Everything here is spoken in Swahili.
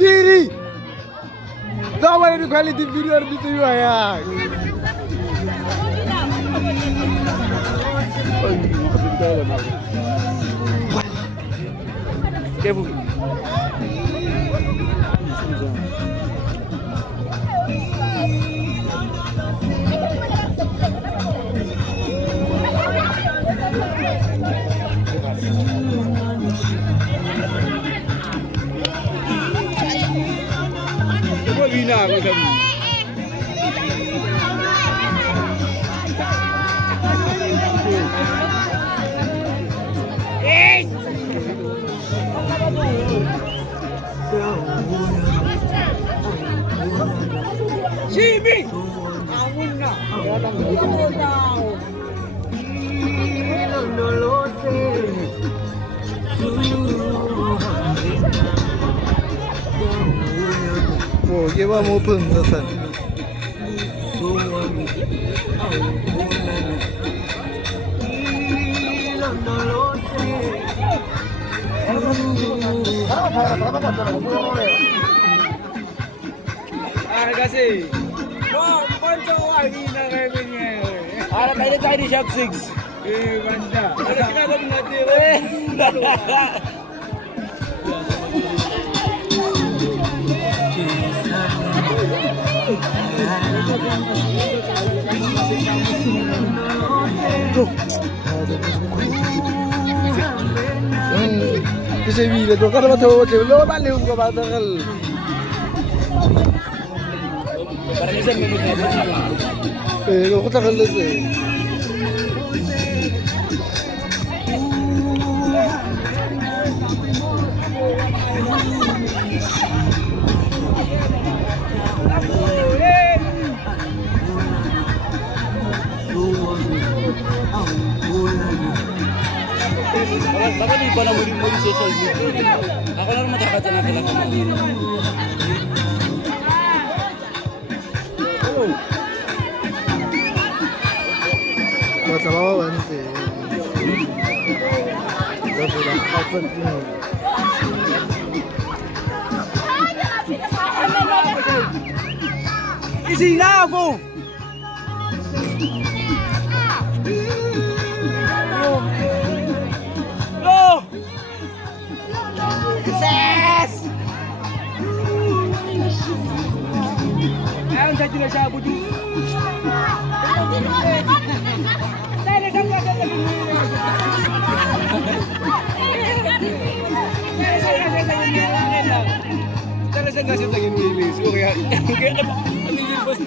Diri. Dawa ini quality video di video ya. Careful. Vina ko sabi. Simi! Awon na. Oh, give them open the sun. Kasi panca lagi na kami niya. Ara tayo di Shock 6. Banda. Ara kinagam natin. Kasi bila tu kan betul betul lo balik ke batal. Parang ko takal le. Baka di ba na mo social media? Ako lang matakasan na kailangan mo. What's up, Wednesday? That's what I'm talking about. Easy now, boom! No! Success! Ayun, dahil na siya buti. Saya nggak sih lagi nulis, kaya ano yung first